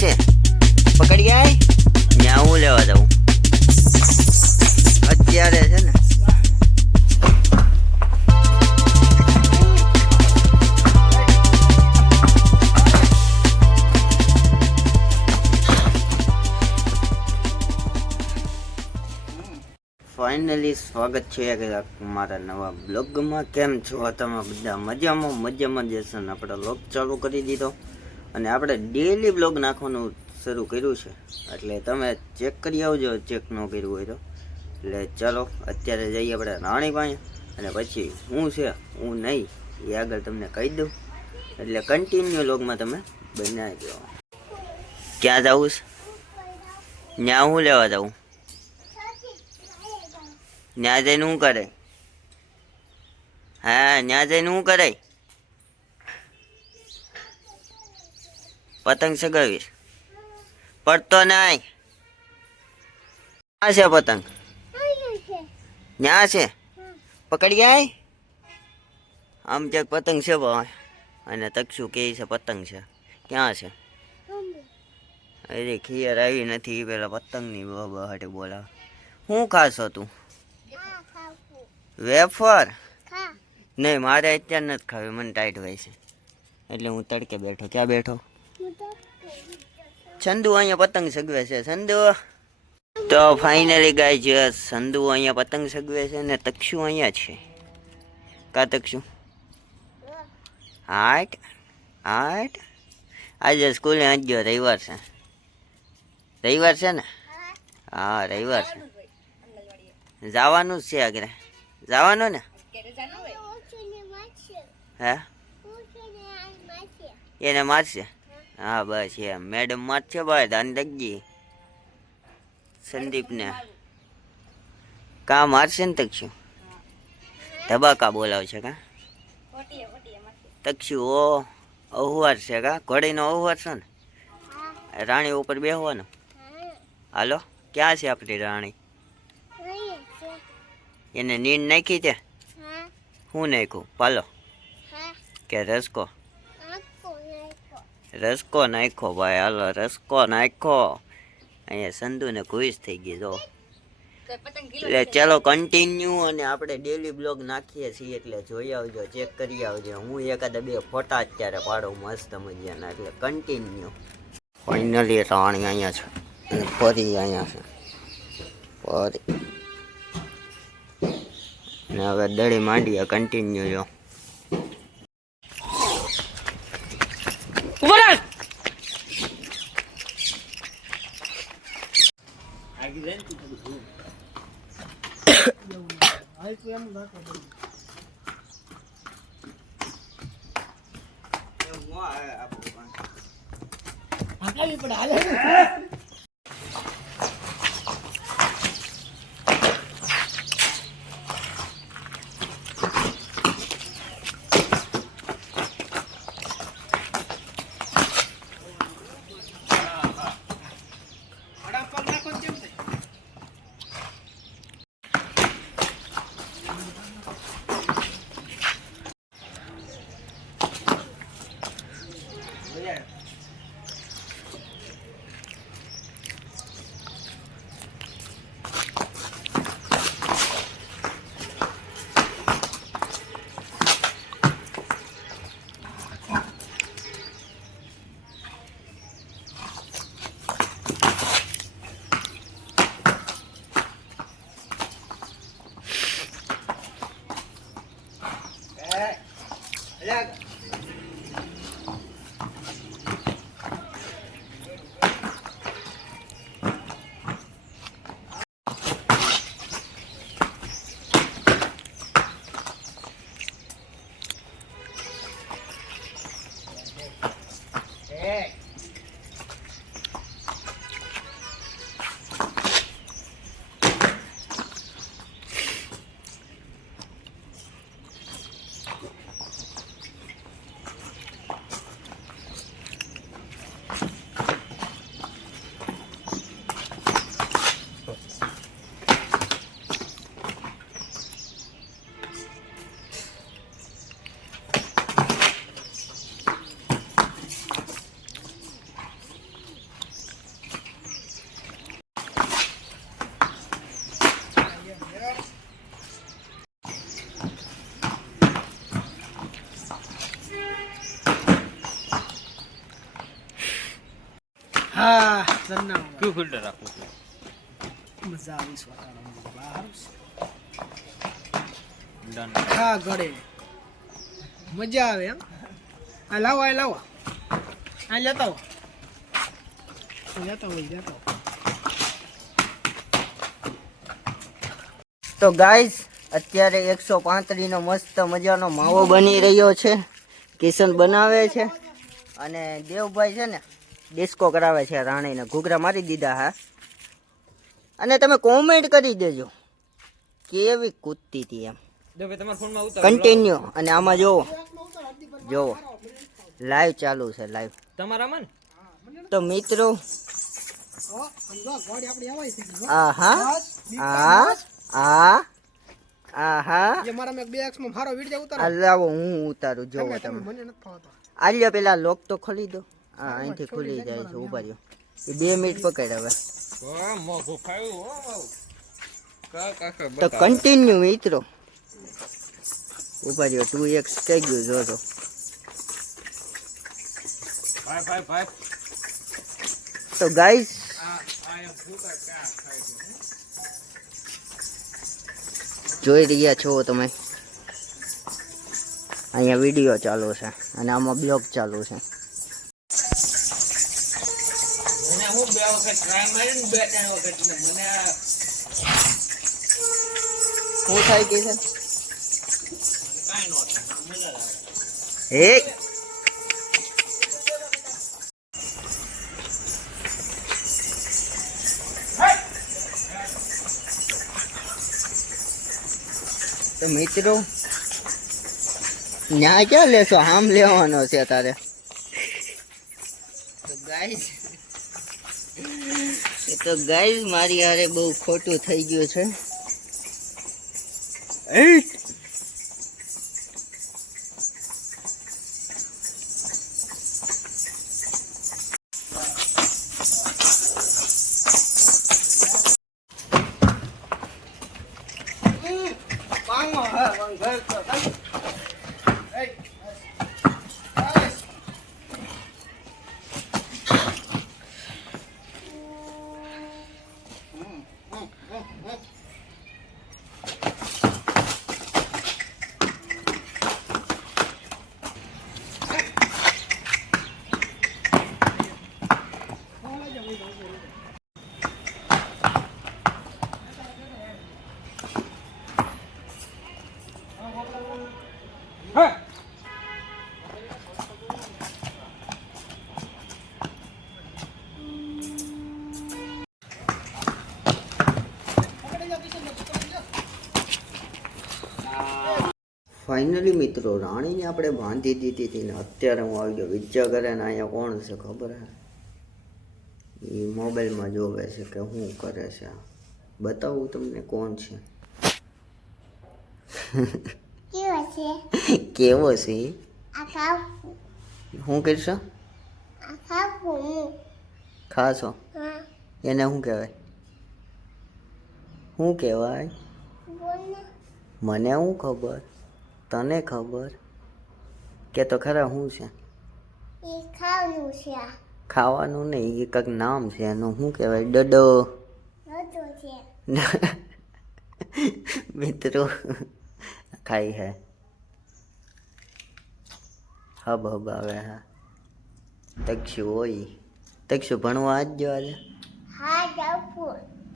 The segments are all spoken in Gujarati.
છે પકડી ગયા ત્યાં હું લેવા જાઉં અત્યારે છે ને ફાઇનલી સ્વાગત છે મારા નવા બ્લોગમાં. કેમ છો તમે બધા? મજામાં જશે ને આપણે બ્લોગ ચાલુ કરી દીધો અને આપણે ડેલી બ્લોગ નાખવાનું શરૂ કર્યું છે, એટલે તમે ચેક કરી આવજો ચેક ન કર્યું હોય તો. એટલે ચાલો અત્યારે જઈએ આપણે રાણી પાસે અને પછી હું છે હું નહીં એ આગળ તમને કહી દઉં, એટલે કન્ટિન્યુ બ્લોગમાં તમે બનાવી દો. ક્યાં જવું છે? ત્યાં હું લેવા જાઉં? ન્યા જઈને શું કરે? હા, ન્યા જઈને શું કરે? પતંગ સગાવીશ? પડતો નહીં. ક્યાં છે પતંગ? ન્યા છે? પકડી ગયા? આમ ક્યાંક પતંગ છે ભાઈ, અને તકશું કે છે પતંગ છે. ક્યાં છે? અરે ખીયર આવી નથી પેલા પતંગની બહાટે બોલાવે. શું ખાશો તું? વેફર? નહીં, મારે અત્યારે નથી ખાવી, મને ટાઈટ હોય છે એટલે હું તડકે બેઠો. ક્યાં બેઠો? સંધુ અહીંયા પતંગ સગવે છે. સંધુ તો ફાઇનલી ગાય છે, સંધુ અહીંયા પતંગ સગવે છે ને તક્ષુ અહીંયા છે. કા તક્ષુ? હાટ હાટ આજે સ્કૂલે આજ રવિવાર છે. રવિવાર છે ને? હા રવિવાર છે. જવાનું જ છે આગળ. જવાનું ને? હે એને મારશે? હા બસ એમ મેડમ મારશે ભાઈ, ધ્યાન રાખજે. સંદીપને કા મારશે ને તક્ષુ? ધબાકા બોલાવશે કા તક્ષુ? ઓ અહવાર છે કા? ઘોડીનો અહવાર છે ને? રાણી ઉપર બેહવાનું. હાલો ક્યાં છે આપણી રાણી? એને નીંદ નાખી છે? શું નાખ્યું? પાલો કે રસકો? રસકો નાખો ભાઈ, હાલો રસકો નાખો. અહીંયા સંધુને ખુશ થઈ ગઈ જો. એટલે ચાલો કન્ટિન્યુ, અને આપણે ડેલી બ્લોગ નાખીએ છીએ એટલે જોઈ આવજો, ચેક કરી આવજો. હું એકાદા બે ફોટા અત્યારે પાડું મસ્ત મજાના, એટલે કન્ટિન્યુ. ફાઇનલી રાણી અહીંયા છે અને ફરી અહીંયા છે ફરી, ને હવે દડી માંડીએ કન્ટિન્યુ. જો હા સન્ના કયું ફિલ્ટર રાખવું છે? મજા આવી સ્વાતાવરણ બહાર ડન. હા ગળે મજા આવે એમ આ લાવો આ લેતા આવો લેતા આવો તો ગાઈઝ અત્યારે 135 નો મસ્ત મજાનો માવો બની રહ્યો છે. કિશન બનાવે છે અને દેવભાઈ છે ને ડિસ્કો કરાવે છે. રાણીને ઘૂઘરા મારી દીધા હા. અને તમે કોમેન્ટ કરી દેજો કેવી કૂદતી હતી એમ. તમારા ફોનમાં ઉતારો કન્ટિન્યુ. અને આમાં જોવો લાઈવ ચાલુ છે લાઈવ. તમારામાં તો મિત્રો આહા મારા મેં 2x માં મારો વિડિયો ઉતારો લાવો હું ઉતારું જોવો તમે. મને નથી ફાવતો આલ્યો પેલા લોક તો ખોલી દો. હા અહીંથી ખુલી જાય છે. ઉભા રહ્યો 2 મિનિટ પકડ હવે. મોઘું ખાયું તો કન્ટિન્યુ મિત્રો. ઉભા રહ્યો 2x કઈ ગયું જોજો. ભાઈ તો ગાઈસ જોઈ રહ્યા છો તમે અહીંયા વિડીયો ચાલુ છે અને આમાં બ્લોગ ચાલુ છે. હું 2 વખત ટ્રાય મારીને 2-3 વખત મને શું થાય કે છે કાઈ નો મજા આવે. હે તો મિત્રો ન્યા ક્યાં લેશો? આમ લેવાનો છે તારે. તો ગાઈસ મારી હારે બહુ ખોટું થઈ ગયું છે. ફાઇનલી મિત્રો રાણીને આપણે બાંધી દીધી હતી ને અત્યારે હું આવી ગયો વિચાર કરે ને અહીંયા કોણ છે ખબર હે? એ મોબાઈલમાં જોવે છે કે શું કરે છે. બતાવું તમને કોણ છે. કેવો છે? શું કરશો? ખાશો? એને શું કહેવાય? શું કહેવાય? મને શું ખબર? તને ખબર કે તો ખરા શું છે? ખાવાનું નહીં, એ કંઈક નામ છે એનું. શું કહેવાય? ડડો મિત્રો ખાઈ હે હબ હબ આવે હા. તક્ષુ હોય. તક્ષુ ભણવા આજ જો આજે?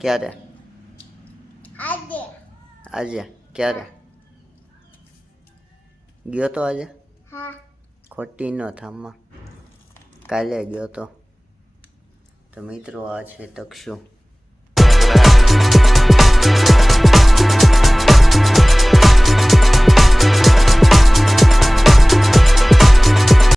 ક્યારે? આજે ક્યારે ગયો તો? આજે ખોટી ન થામમાં કાલે ગયો તો. તો મિત્રો આ છે તક્ષુ.